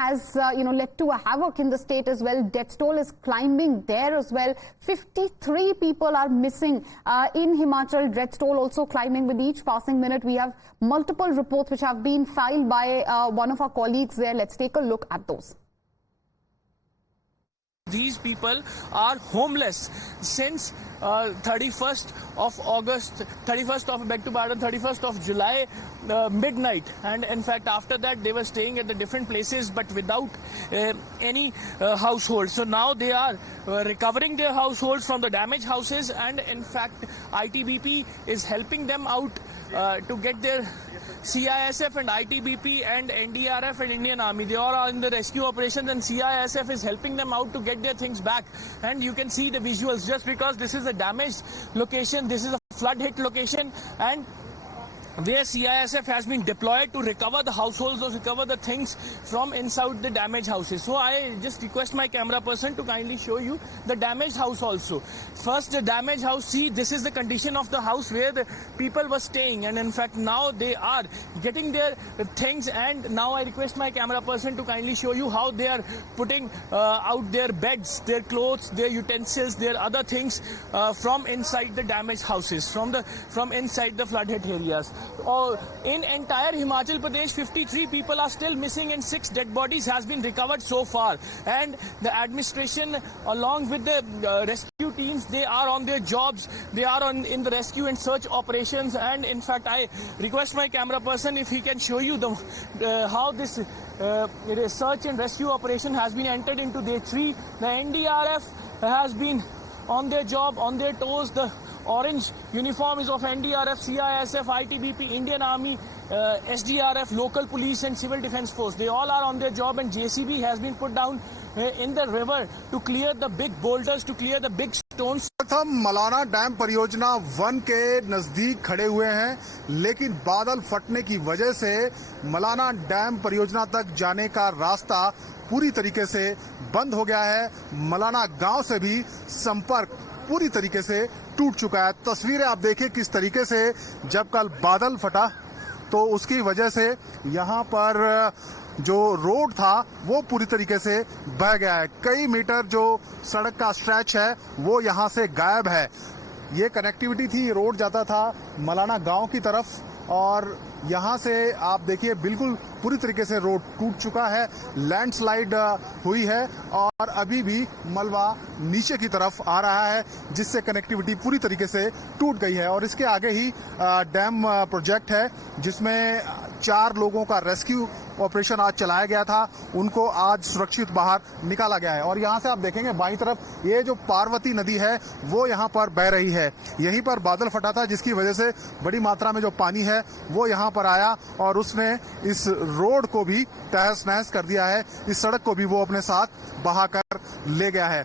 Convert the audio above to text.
has led to a havoc in the state as well. Death toll is climbing there as well. 53 people are missing in Himachal. Death toll also climbing with each passing minute. We have multiple reports which have been filed by one of our colleagues there. Let's take a look at those. These people are homeless since 31st of August, 31st of, beg to pardon, 31st of July midnight, and in fact after that they were staying at the different places but without any household. So now they are recovering their households from the damaged houses, and in fact ITBP is helping them out to get their CISF and ITBP and NDRF and Indian Army. They all are in the rescue operations, and CISF is helping them out to get their things back. And you can see the visuals. Just because this is a damaged location, this is a flood hit location, and where CISF has been deployed to recover the households or recover the things from inside the damaged houses. So I just request my camera person to kindly show you the damaged house also. First, the damaged house, see, this is the condition of the house where the people were staying, and in fact now they are getting their things, and now I request my camera person to kindly show you how they are putting out their beds, their clothes, their utensils, their other things from inside the damaged houses, from inside the flood hit areas. In entire Himachal Pradesh, 53 people are still missing and 6 dead bodies has been recovered so far. And the administration, along with the rescue teams, they are on their jobs. They are in the rescue and search operations. And in fact, I request my camera person if he can show you how this search and rescue operation has been entered into day 3. The NDRF has been on their job, on their toes. The orange uniform is of NDRF, CISF, ITBP, Indian Army, SDRF, local police and civil defense force. They all are on their job, and JCB has been put down in the river to clear the big boulders, to clear the big stones. हम Malana dam परियोजना 1 के नजदीक खड़े हुए हैं, लेकिन बादल फटने की वजह से मलाना डैम परियोजना तक जाने का रास्ता पूरी तरीके से बंद हो गया है। मलाना गांव से भी संपर्क पूरी तरीके से टूट चुका है। तस्वीरें आप देखिए किस तरीके से जब कल बादल फटा तो उसकी वजह से यहाँ पर जो रोड था वो पूरी तरीके से बह गया है। कई मीटर जो सड़क का स्ट्रेच है वो यहाँ से गायब है। ये कनेक्टिविटी थी, रोड जाता था मलाना गांव की तरफ, और यहाँ से आप देखिए बिल्कुल पूरी तरीके से रोड टूट चुका है, लैंडस्लाइड हुई है और अभी भी मलबा नीचे की तरफ आ रहा है, जिससे कनेक्टिविटी पूरी तरीके से टूट गई है। और इसके आगे ही डैम प्रोजेक्ट है जिसमें 4 लोगों का रेस्क्यू ऑपरेशन आज चलाया गया था, उनको आज सुरक्षित बाहर निकाला गया है। और यहाँ से आप देखेंगे बाईं तरफ ये जो पार्वती नदी है वो यहाँ पर बह रही है। यहीं पर बादल फटा था जिसकी वजह से बड़ी मात्रा में जो पानी है वो यहाँ पर आया और उसने इस रोड को भी तहस नहस कर दिया है। इस सड़क को भी वो अपने साथ बहा कर ले गया है।